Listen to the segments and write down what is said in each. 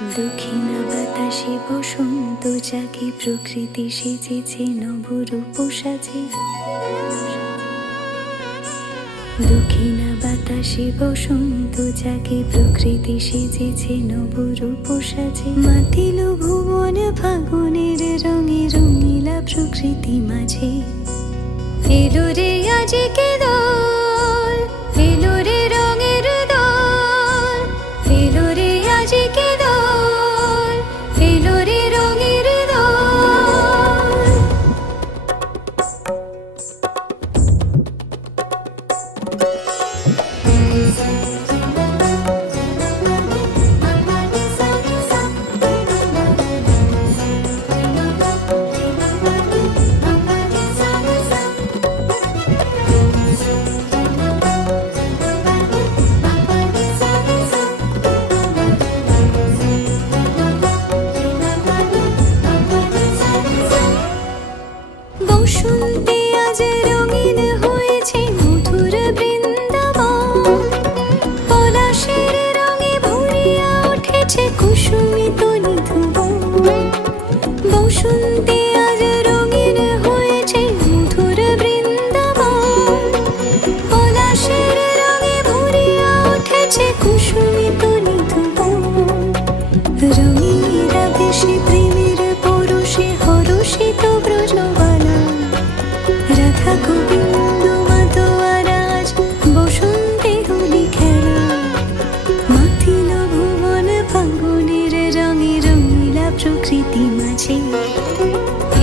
দক্ষিণা বাতাসে বসন্ত জাগে, প্রকৃতি সেজেছে নবরূপ সাজে। দক্ষিণা বাতাসে বসন্ত জাগে, প্রকৃতি সেজেছে নবরূপ সাজে। মাতিল ভুবন ফাগুনের রঙে, রঙিলা প্রকৃতি মাঝে। এলো রে আজকে দোল, এলো রে রঙের দোল, এলো রে আজকে দোল, এলো রে রঙের দোল। বসন্তে আজ রঙিন হয়েছে মধুর বৃন্দাবন, পলাশের রঙে ভরিয়া উঠেছে কুসুমিত নিধুবন। বসন্তে আজ রঙিন হয়েছে মধুর বৃন্দাবন, পলাশের রঙে ভরিয়া উঠেছে কুসুমিত নিধুবন। রঙিনীরা বেশি প্রেমের পরশে হরষিত ব্রজবালা, রাধা গোবিন্দ মাতোয়ারাজ বসন্তে হোলি খেলা। মাতিল ভুবন ফাগুনের রঙে, রঙিলা প্রকৃতি মাঝে।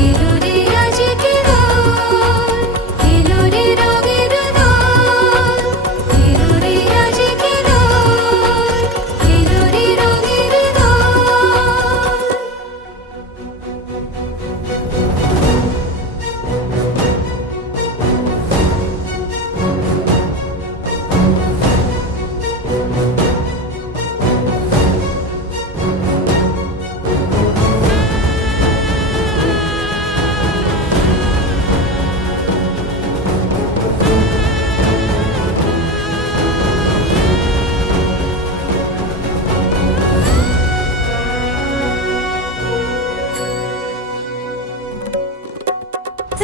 এলো রে আজকে দোল, এলো রে রঙের দোল, এলো রে আজকে দোল, এলো রে রঙের দোল।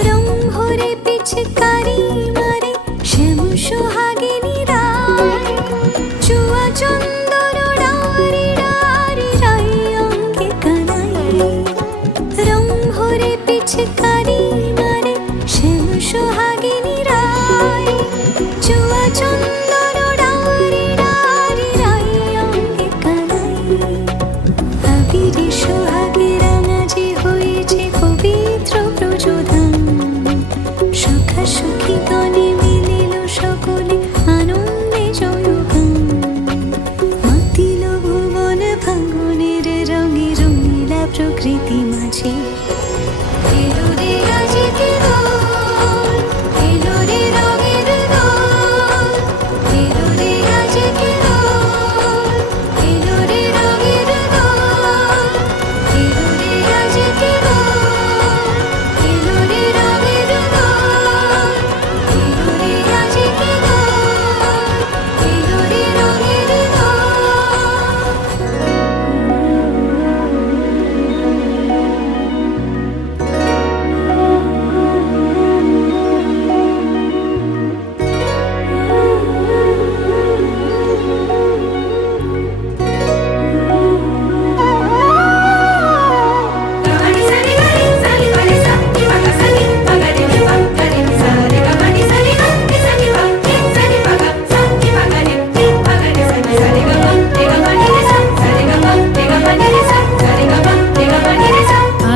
রং ভরে পিচকারি মারে শ্যাম সোহাগিনী রায়, চুয়া চন্দন ডারি ডারি রাই অঙ্গে কানাই। রং ভরে পিচকারি মারে শ্যাম সোহাগিনী রায়, চুয়া চন্দন ডারি ডারি রাই অঙ্গে কানাই। আবিরে সোহাগে রাঙা যে হয়েছে পবিত্র প্রযোধান, সখা সখী গণে মিলিল সকলে আনন্দে জয়গান। মাতিল ভুবন ফাগুনের রঙে, রঙিলা প্রকৃতি মাঝে। এলো রে আজকে দোল, এলো রে রঙের দোল, এলো রে আজকে দোল, এলো রে রঙের দোল, এলো রে আজকে দোল, এলো রে রঙের দোল, এলো রে আজকে দোল, এলো রে রঙের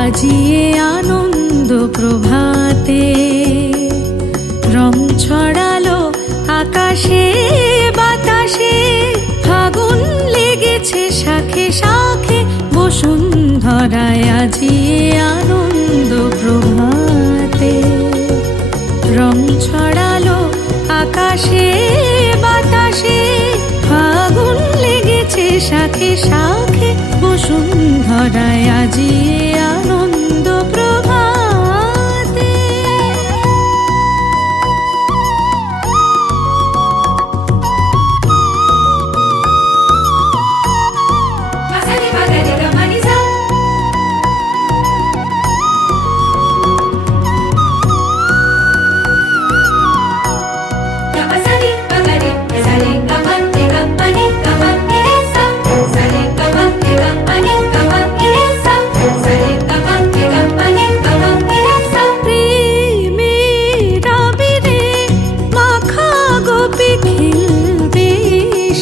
আজিয়ে আনন্দ প্রভাতে, রং ছড়ালো আকাশে বাতাসে। ফাগুন লেগেছে শাখে শাখে, বসুন্ধরায় আজিয়ে আনন্দ প্রভাতে। রং ছড়ালো আকাশে বাতাসে, ফাগুন লেগেছে শাখে শাখে, বসুন্ধরায় আজিয়ে আনন্দ প্রভাতে। Masani magani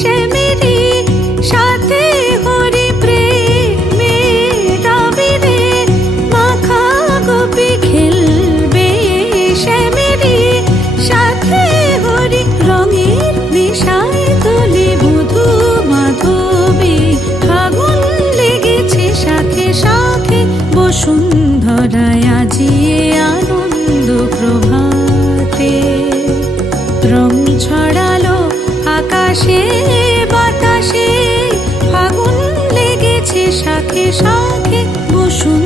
শ্যামেরই সাথে হরি প্রেমের আবিরে মাখা গোপী খেলবে শ্যামেরই সাথে হরি রঙের নেশায় তোলে বধূ মাধবী ফাগুন লেগেছে শাখে শাখে বসুন্ধরায় আজিয়ে আনন্দ প্রভাতে রং ছড়ালো আকাশে বাতাসে ফাগুন লেগেছে শাখে শাখে বসুন্ধরায়